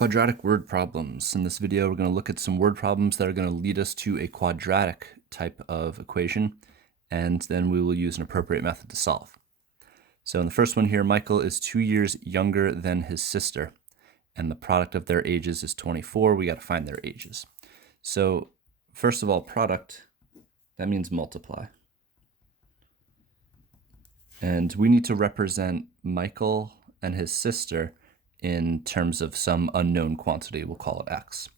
Quadratic word problems. In this video, we're going to look at some word problems that are going to lead us to a quadratic type of equation, and then we will use an appropriate method to solve. So in the first one here, Michael is 2 years younger than his sister, and the product of their ages is 24. We got to find their ages. So first of all, product, that means multiply. And we need to represent Michael and his sister in terms of some unknown quantity. We'll call it x.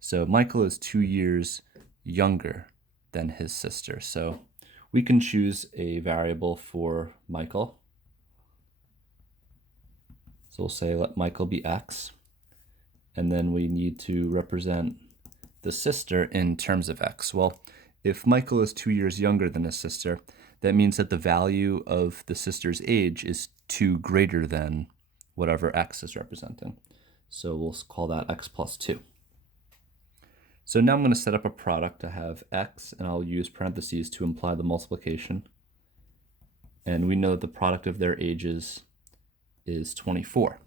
So Michael is 2 years younger than his sister. So we can choose a variable for Michael. So we'll say let Michael be x. And then we need to represent the sister in terms of x. Well, if Michael is 2 years younger than his sister, that means that the value of the sister's age is 2 greater than whatever x is representing. So we'll call that x plus 2. So now I'm going to set up a product to have x, and I'll use parentheses to imply the multiplication. And we know that the product of their ages is 24.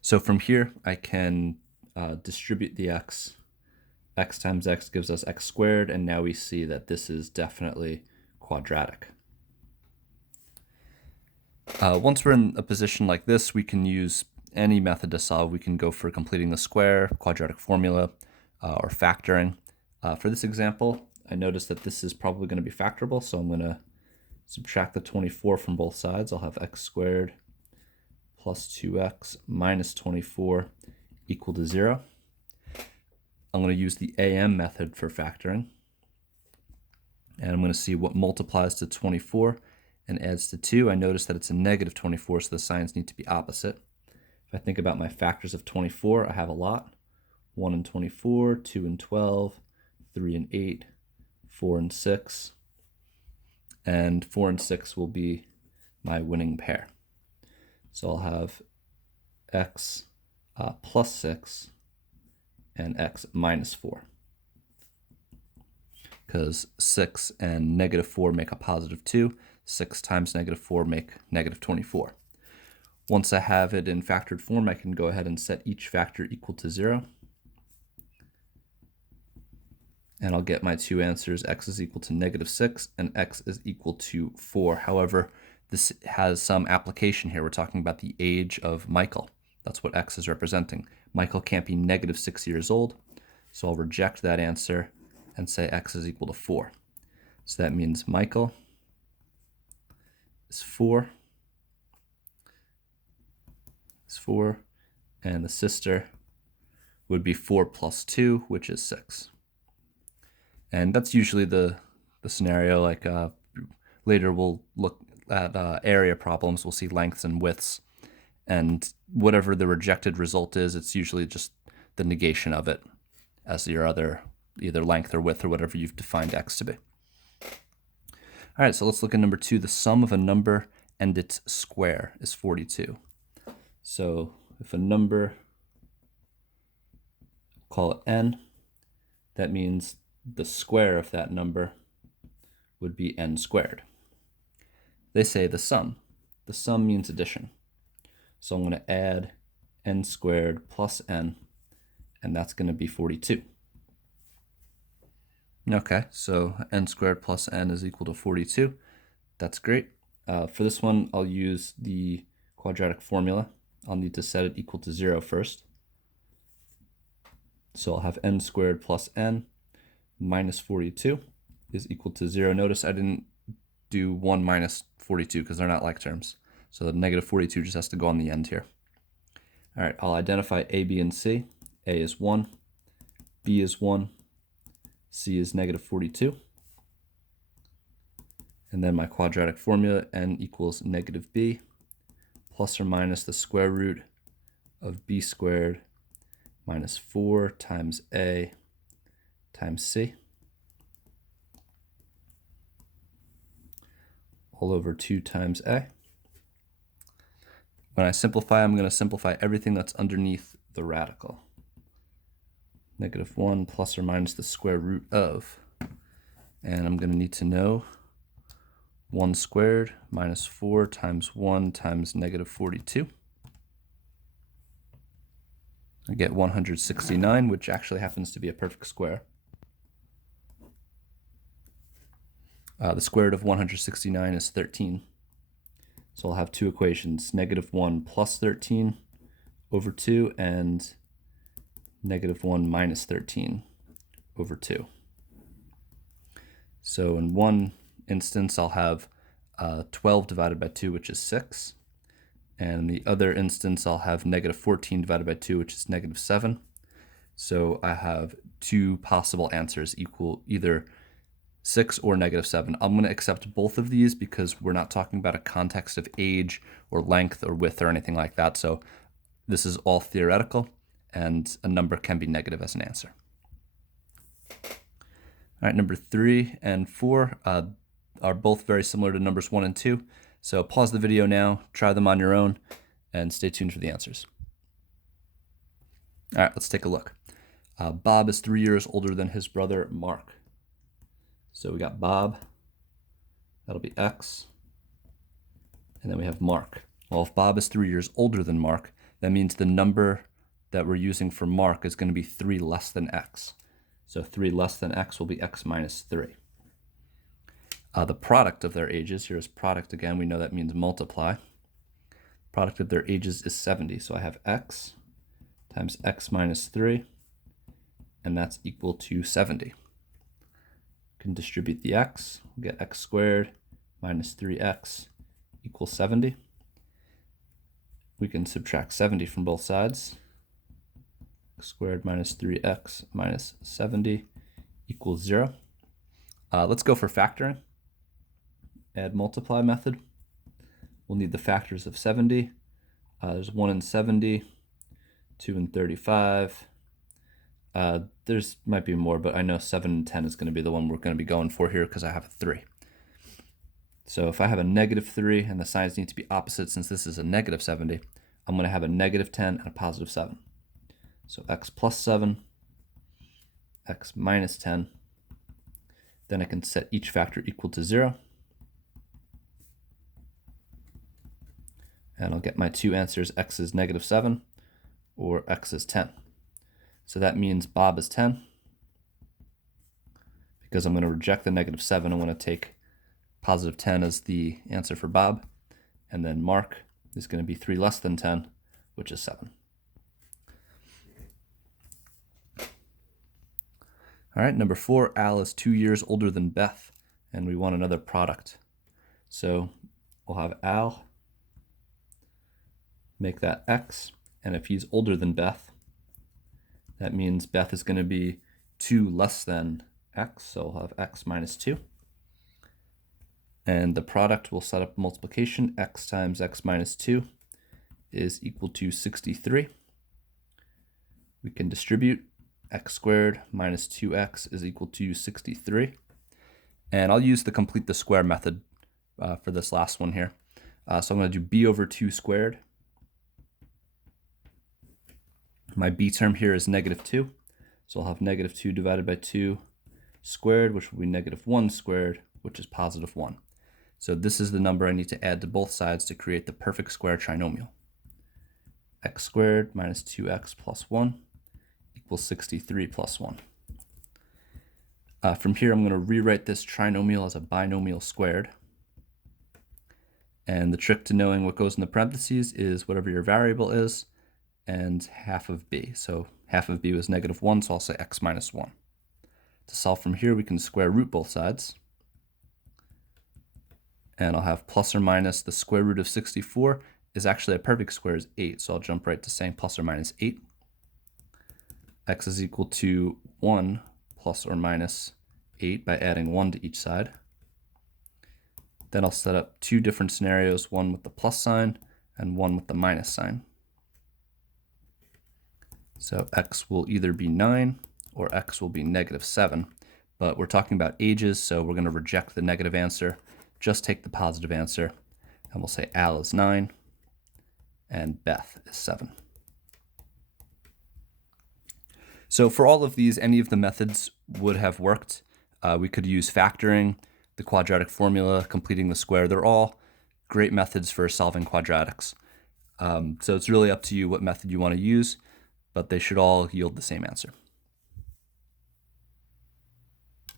So from here, I can distribute the x. X times x gives us x squared, and now we see that this is definitely quadratic. Once we're in a position like this, we can use any method to solve. We can go for completing the square, quadratic formula, or factoring. For this example, I noticed that this is probably going to be factorable, so I'm going to subtract the 24 from both sides. I'll have x squared plus 2x minus 24 equal to 0. I'm going to use the AM method for factoring. And I'm going to see what multiplies to 24 and adds to 2. I notice that it's a negative 24, so the signs need to be opposite. If I think about my factors of 24, I have a lot. 1 and 24, 2 and 12, 3 and 8, 4 and 6. And 4 and 6 will be my winning pair. So I'll have x plus 6 and x minus 4. Because 6 and negative 4 make a positive 2. 6 times negative 4 make negative 24. Once I have it in factored form, I can go ahead and set each factor equal to 0. And I'll get my two answers. X is equal to negative 6 and x is equal to 4. However, this has some application here. We're talking about the age of Michael. That's what x is representing. Michael can't be negative 6 years old, so I'll reject that answer and say x is equal to 4. So that means Michael is 4, and the sister would be 4 plus 2, which is 6. And that's usually the scenario. Like later we'll look at area problems. We'll see lengths and widths, and whatever the rejected result is, it's usually just the negation of it as your other either length or width or whatever you've defined x to be. All right, so let's look at number 2. The sum of a number and its square is 42. So if a number, call it n, that means the square of that number would be n squared. They say the sum. The sum means addition. So I'm going to add n squared plus n, and that's going to be 42. Okay, so n squared plus n is equal to 42. That's great. For this one, I'll use the quadratic formula. I'll need to set it equal to 0 first. So I'll have n squared plus n minus 42 is equal to 0. Notice I didn't do 1 minus 42 because they're not like terms. So the negative 42 just has to go on the end here. All right, I'll identify a, b, and c. A is 1, b is 1, c is negative 42. And then my quadratic formula, n equals negative b plus or minus the square root of b squared minus 4 times a times c all over 2 times a. When I simplify, I'm going to simplify everything that's underneath the radical. Negative 1 plus or minus the square root of, and I'm going to need to know 1 squared minus 4 times 1 times negative 42. I get 169, which actually happens to be a perfect square. The square root of 169 is 13. So I'll have two equations, -1 plus 13 over 2 and -1 minus 13 over 2. So in one instance, I'll have 12 divided by 2, which is 6. And in the other instance, I'll have -14 divided by 2, which is -7. So I have two possible answers equal either 6 or -7. I'm going to accept both of these because we're not talking about a context of age or length or width or anything like that. So this is all theoretical, and a number can be negative as an answer. All right, number 3 and 4 are both very similar to numbers 1 and 2. So pause the video now, try them on your own, and stay tuned for the answers. All right, let's take a look. Bob is 3 years older than his brother Mark. So we got Bob, that'll be X, and then we have Mark. Well, if Bob is 3 years older than Mark, that means the number that we're using for Mark is going to be 3 less than X. So 3 less than X will be X minus 3. The product of their ages, here's product again, we know that means multiply. Product of their ages is 70, so I have X times X minus 3, and that's equal to 70. Can distribute the X, we'll get X squared minus 3X equals 70. We can subtract 70 from both sides. X squared minus 3X minus 70 equals 0. Let's go for factoring. Add multiply method. We'll need the factors of 70. There's 1 in 70, 2 in 35. There's might be more, but I know 7 and 10 is going to be the one we're going to be going for here because I have a 3. So if I have a -3 and the signs need to be opposite since this is a -70, I'm going to have a -10 and a +7. So X plus 7, X minus 10. Then I can set each factor equal to 0. And I'll get my two answers, X is -7 or X is 10. So that means Bob is 10. Because I'm going to reject the -7, I'm going to take +10 as the answer for Bob. And then Mark is going to be 3 less than 10, which is 7. All right, number 4, Al is 2 years older than Beth, and we want another product. So we'll have Al, make that X, and if he's older than Beth, that means Beth is going to be 2 less than X, so we'll have X minus 2. And the product will set up multiplication. X times X minus 2 is equal to 63. We can distribute. X squared minus 2X is equal to 63. And I'll use the complete the square method for this last one here. So I'm going to do B over 2 squared. My B term here is -2. So I'll have -2 divided by 2 squared, which will be -1 squared, which is +1. So this is the number I need to add to both sides to create the perfect square trinomial. X squared minus 2X plus 1 equals 63 plus 1. From here, I'm going to rewrite this trinomial as a binomial squared. And the trick to knowing what goes in the parentheses is whatever your variable is and half of b. So half of b was -1, so I'll say x minus 1. To solve from here, we can square root both sides. And I'll have plus or minus the square root of 64 is actually a perfect square is 8. So I'll jump right to saying plus or minus 8. X is equal to 1 plus or minus 8 by adding 1 to each side. Then I'll set up two different scenarios, one with the plus sign and one with the minus sign. So X will either be 9 or X will be -7. But we're talking about ages, so we're going to reject the negative answer. Just take the positive answer, and we'll say Al is 9 and Beth is 7. So for all of these, any of the methods would have worked. We could use factoring, the quadratic formula, completing the square. They're all great methods for solving quadratics. So it's really up to you what method you want to use. but they should all yield the same answer.